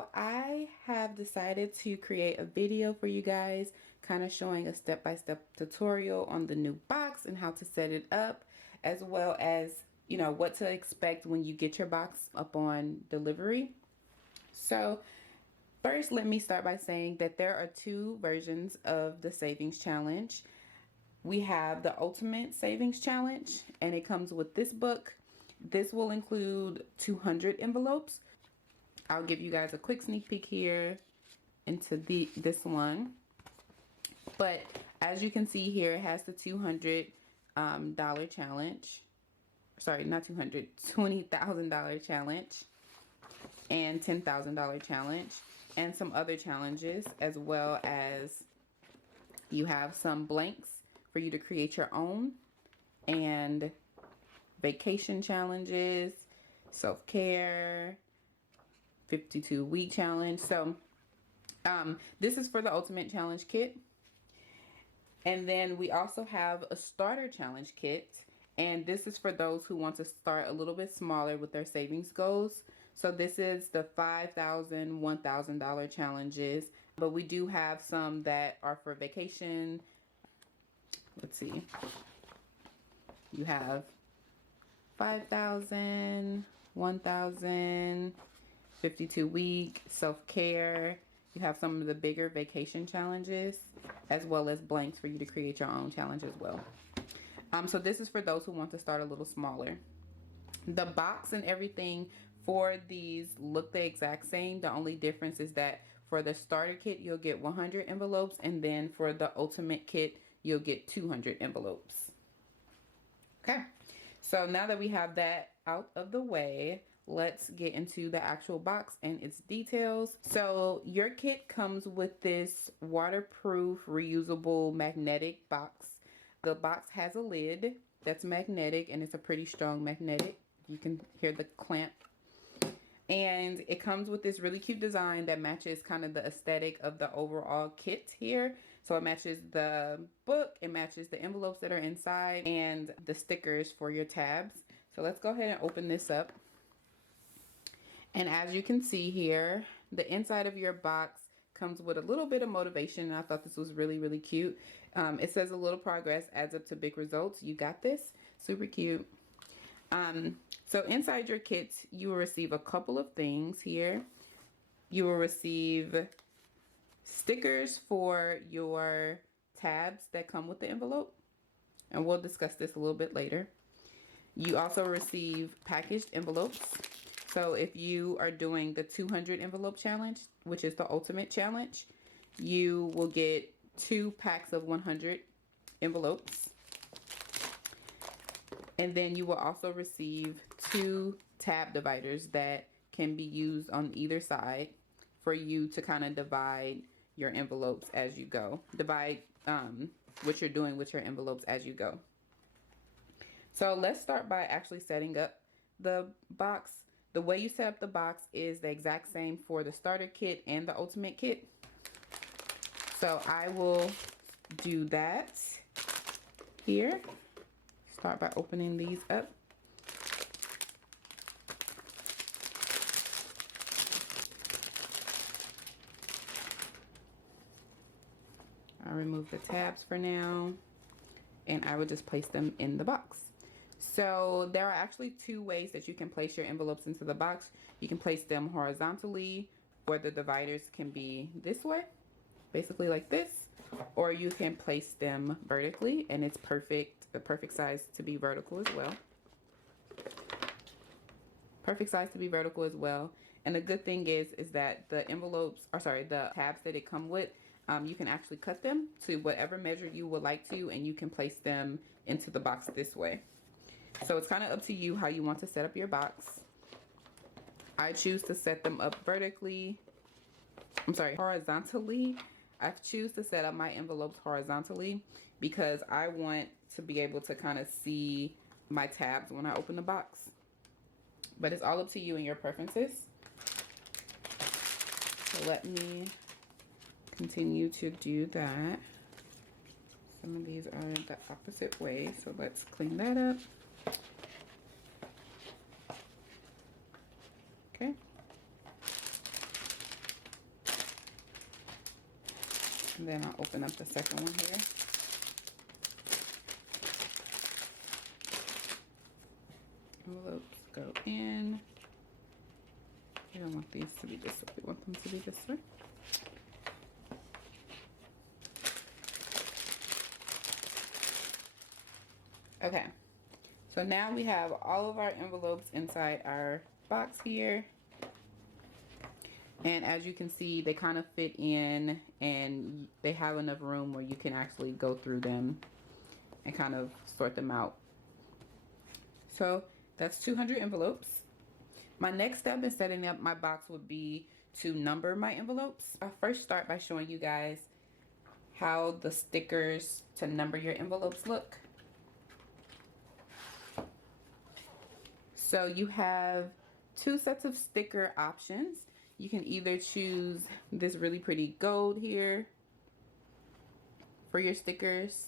So I have decided to create a video for you guys, kind of showing a step-by-step tutorial on the new box and how to set it up, as well as, you know, what to expect when you get your box upon delivery. So first, let me start by saying that there are two versions of the savings challenge. We have the Ultimate Savings Challenge, and it comes with this book. This will include 200 envelopes. I'll give you guys a quick sneak peek here into this one. But as you can see here, it has the $200 challenge. Sorry, not 200, $20,000 challenge and $10,000 challenge and some other challenges, as well as you have some blanks for you to create your own, and vacation challenges, self-care, 52-week challenge. So this is for the Ultimate Challenge kit. And then we also have a starter challenge kit, and this is for those who want to start a little bit smaller with their savings goals. So this is the $5,000, $1,000 challenges, but we do have some that are for vacation. Let's see. You have 5,000, 1,000, 52-week, self-care. You have some of the bigger vacation challenges, as well as blanks for you to create your own challenge as well. So this is for those who want to start a little smaller. The box and everything for these look the exact same. The only difference is that for the starter kit, you'll get 100 envelopes, and then for the ultimate kit, you'll get 200 envelopes. Okay, so now that we have that out of the way, let's get into the actual box and its details. So your kit comes with this waterproof, reusable, magnetic box. The box has a lid that's magnetic, and it's a pretty strong magnetic. You can hear the clamp. And it comes with this really cute design that matches kind of the aesthetic of the overall kit here. So it matches the book, it matches the envelopes that are inside, and the stickers for your tabs. So let's go ahead and open this up. And as you can see here, the inside of your box comes with a little bit of motivation, and I thought this was really, really cute. It says a little progress adds up to big results. You got this. Super cute. So inside your kit, you will receive a couple of things here. You will receive stickers for your tabs that come with the envelope, and we'll discuss this a little bit later. You also receive packaged envelopes. So if you are doing the 200 envelope challenge, which is the ultimate challenge, you will get 2 packs of 100 envelopes. And then you will also receive 2 tab dividers that can be used on either side for you to kind of divide your envelopes as you go. Divide what you're doing with your envelopes as you go. So let's start by actually setting up the box. The way you set up the box is the exact same for the starter kit and the ultimate kit. So I will do that here. Start by opening these up. I'll remove the tabs for now, and I will just place them in the box. So there are actually 2 ways that you can place your envelopes into the box. You can place them horizontally, where the dividers can be this way, basically like this, or you can place them vertically, and it's perfect, the perfect size to be vertical as well. Perfect size to be vertical as well. And the good thing is that the envelopes, or sorry, the tabs that it come with, you can actually cut them to whatever measure you would like to, and you can place them into the box this way. So it's kind of up to you how you want to set up your box. I choose to set them up horizontally. I choose to set up my envelopes horizontally because I want to be able to kind of see my tabs when I open the box. But it's all up to you and your preferences. So let me continue to do that. Some of these are the opposite way, so let's clean that up. Okay. And then I'll open up the second one here. Envelopes go in. We don't want these to be this way. We want them to be this way. Okay, so now we have all of our envelopes inside our box here. And as you can see, they kind of fit in and they have enough room where you can actually go through them and kind of sort them out. So that's 200 envelopes. My next step in setting up my box would be to number my envelopes. I'll first start by showing you guys how the stickers to number your envelopes look. So you have two sets of sticker options. You can either choose this really pretty gold here for your stickers,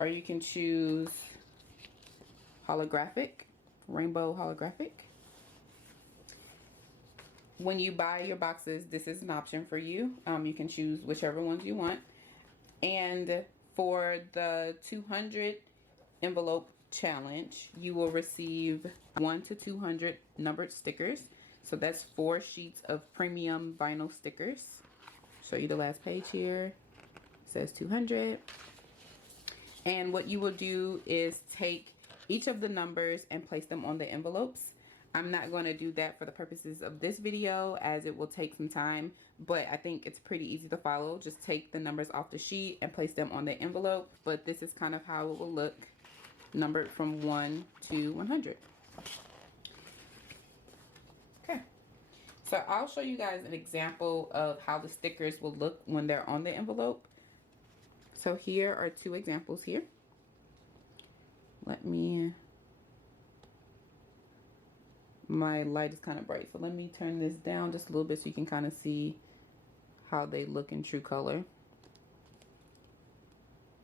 or you can choose holographic, rainbow holographic. When you buy your boxes, this is an option for you. You can choose whichever ones you want. And for the 200 envelope challenge, you will receive 1 to 200 numbered stickers. So that's 4 sheets of premium vinyl stickers. Show you the last page here. It says 200. And what you will do is take each of the numbers and place them on the envelopes. I'm not going to do that for the purposes of this video as it will take some time, but I think it's pretty easy to follow. Just take the numbers off the sheet and place them on the envelope. But this is kind of how it will look, numbered from 1 to 100. Okay, so I'll show you guys an example of how the stickers will look when they're on the envelope. So here are 2 examples here. My light is kind of bright, so let me turn this down just a little bit so you can kind of see how they look in true color.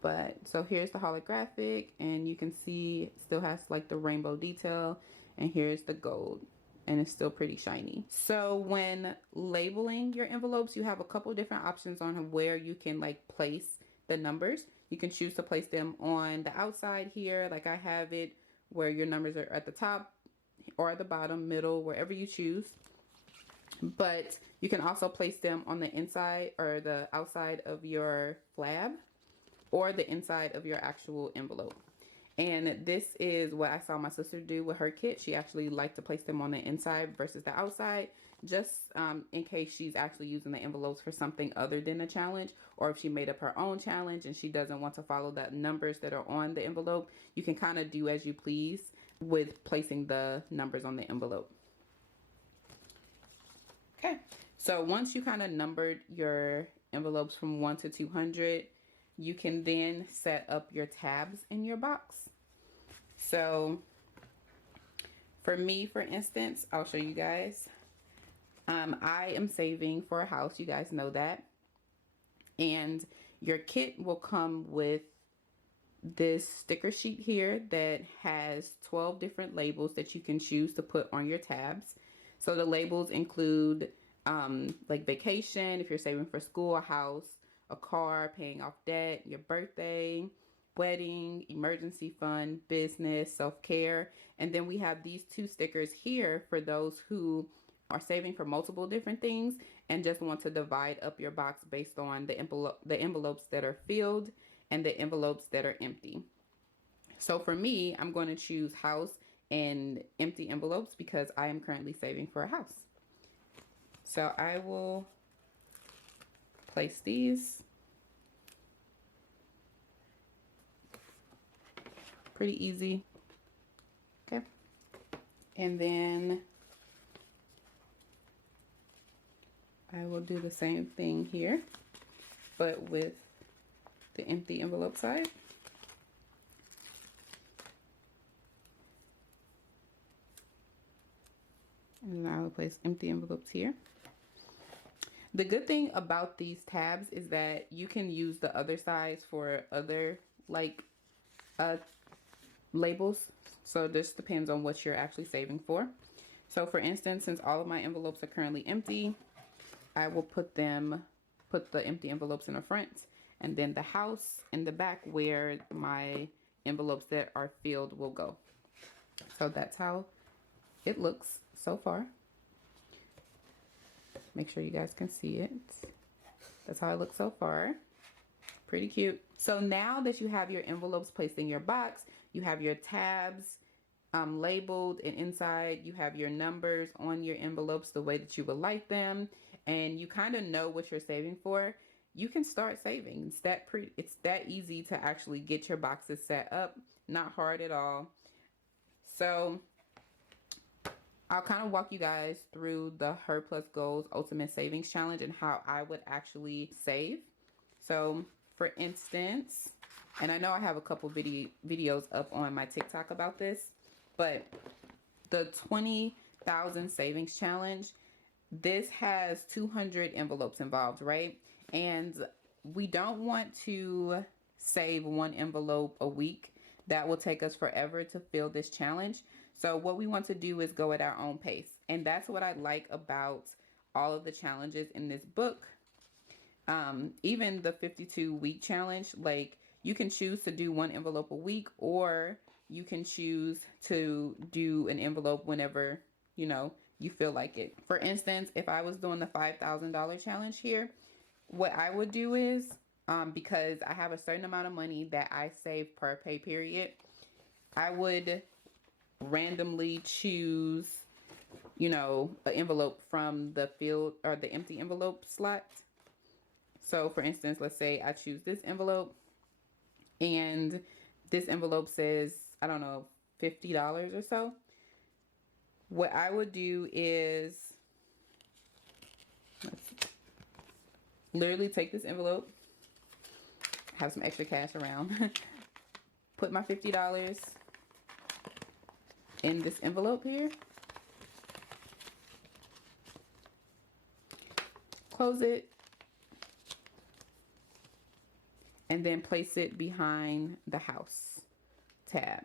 But so here's the holographic, and you can see it still has like the rainbow detail, and here's the gold, and it's still pretty shiny. So when labeling your envelopes, you have a couple different options on where you can like place the numbers. You can choose to place them on the outside here, like I have it, where your numbers are at the top or at the bottom, middle, wherever you choose. But you can also place them on the inside or the outside of your flab or the inside of your actual envelope. And this is what I saw my sister do with her kit. She actually liked to place them on the inside versus the outside, just in case she's actually using the envelopes for something other than a challenge, or if she made up her own challenge and she doesn't want to follow the numbers that are on the envelope. You can kind of do as you please with placing the numbers on the envelope. Okay, so once you kind of numbered your envelopes from 1 to 200, you can then set up your tabs in your box. So for me, for instance, I'll show you guys. I am saving for a house, you guys know that. And your kit will come with this sticker sheet here that has 12 different labels that you can choose to put on your tabs. So the labels include like vacation, if you're saving for school, a house, a car, paying off debt, your birthday, wedding, emergency fund, business, self-care. And then we have these 2 stickers here for those who are saving for multiple different things and just want to divide up your box based on the envelopes that are filled and the envelopes that are empty. So for me, I'm going to choose house and empty envelopes because I am currently saving for a house. So I will place these. Pretty easy. Okay. And then I will do the same thing here, but with the empty envelope side. And I will place empty envelopes here. The good thing about these tabs is that you can use the other sides for other like labels. So this depends on what you're actually saving for. So for instance, since all of my envelopes are currently empty, I will put them put the empty envelopes in the front, and then the house in the back where my envelopes that are filled will go. So that's how it looks so far. Make sure you guys can see it. That's how it looks so far. Pretty cute. So now that you have your envelopes placed in your box, you have your tabs labeled, and inside you have your numbers on your envelopes the way that you would like them, and you kind of know what you're saving for, you can start saving. It's that easy to actually get your boxes set up. Not hard at all. So I'll kind of walk you guys through the Her Plus Goals Ultimate Savings Challenge and how I would actually save. So for instance, and I know I have a couple videos up on my TikTok about this, but the 20,000 savings challenge, this has 200 envelopes involved, right? And we don't want to save one envelope a week. That will take us forever to fill this challenge. So what we want to do is go at our own pace. And that's what I like about all of the challenges in this book. Even the 52-week challenge, like, you can choose to do one envelope a week, or you can choose to do an envelope whenever, you know, you feel like it. For instance, if I was doing the $5,000 challenge here, what I would do is, because I have a certain amount of money that I save per pay period, I would randomly choose, you know, an envelope from the field or the empty envelope slot. So for instance, let's say I choose this envelope, and this envelope says, I don't know, $50 or so. What I would do is literally take this envelope, have some extra cash around, put my $50 in this envelope here, close it, and then place it behind the house tab.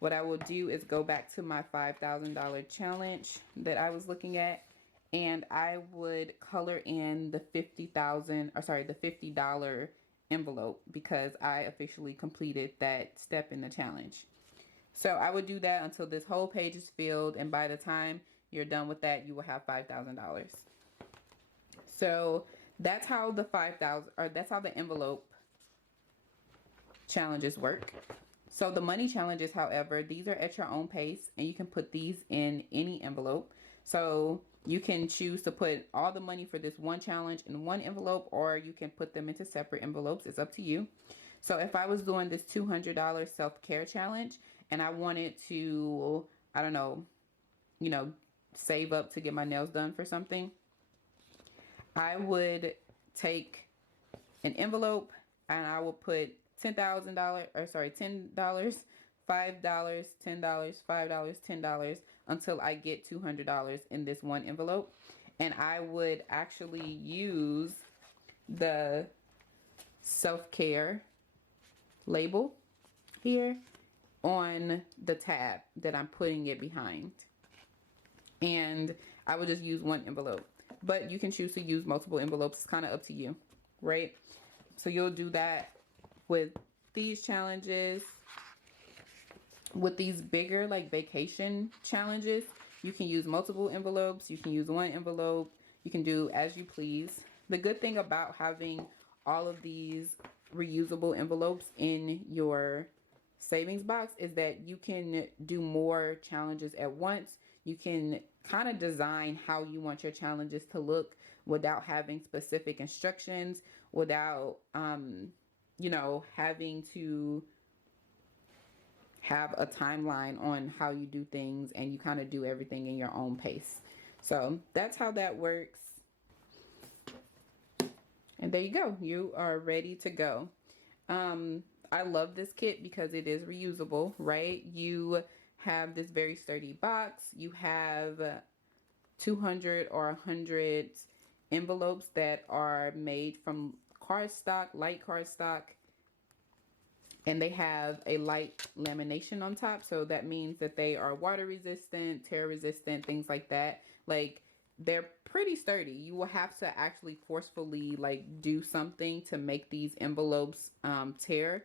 What I will do is go back to my $5,000 challenge that I was looking at, and I would color in the $50 envelope, because I officially completed that step in the challenge. So I would do that until this whole page is filled, and by the time you're done with that, you will have $5,000. So that's how the that's how the envelope challenges work. So the money challenges, however, these are at your own pace, and you can put these in any envelope. So you can choose to put all the money for this one challenge in one envelope, or you can put them into separate envelopes. It's up to you. So if I was doing this $200 self-care challenge and I wanted to, I don't know, you know, save up to get my nails done for something, I would take an envelope and I will put $10,000, or sorry, $10, $5, $10, $5, $10 until I get $200 in this one envelope. And I would actually use the self-care label here on the tab that I'm putting it behind. And I would just use one envelope. But you can choose to use multiple envelopes. It's kind of up to you, right? So you'll do that with these challenges. With these bigger, like, vacation challenges, you can use multiple envelopes. You can use one envelope. You can do as you please. The good thing about having all of these reusable envelopes in your savings box is that you can do more challenges at once. You can kind of design how you want your challenges to look without having specific instructions, without you know, having to have a timeline on how you do things, and you kind of do everything in your own pace. So that's how that works. And there you go. You are ready to go. I love this kit because it is reusable, right? You have this very sturdy box. You have 200 or 100 envelopes that are made from cardstock, light cardstock. And they have a light lamination on top. So that means that they are water resistant, tear resistant, things like that. Like, they're pretty sturdy. You will have to actually forcefully like do something to make these envelopes tear,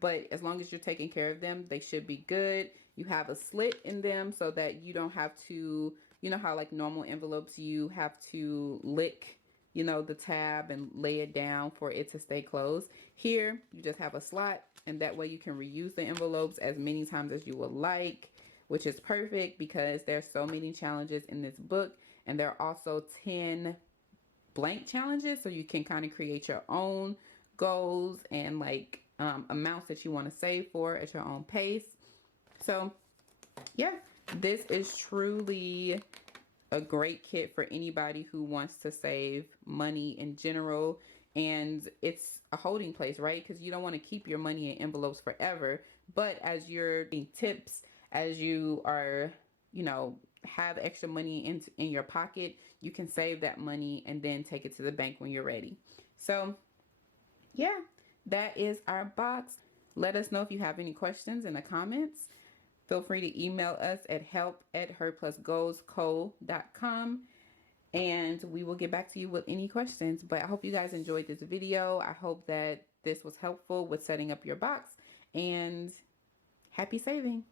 but as long as you're taking care of them, they should be good. You have a slit in them so that you don't have to, you know how like normal envelopes you have to lick, you know, the tab and lay it down for it to stay closed. Here you just have a slot, and that way you can reuse the envelopes as many times as you would like, which is perfect because there's so many challenges in this book, and there are also 10 blank challenges, so you can kind of create your own goals and like amounts that you want to save for at your own pace. So yeah, this is truly a great kit for anybody who wants to save money in general. And it's a holding place, right? Because you don't want to keep your money in envelopes forever. But as you're getting tips, as you are, you know, have extra money in your pocket, you can save that money and then take it to the bank when you're ready. So yeah, that is our box. Let us know if you have any questions in the comments. Feel free to email us at help@herplusgoalsco.com, and we will get back to you with any questions. But I hope you guys enjoyed this video. I hope that this was helpful with setting up your box, and happy saving.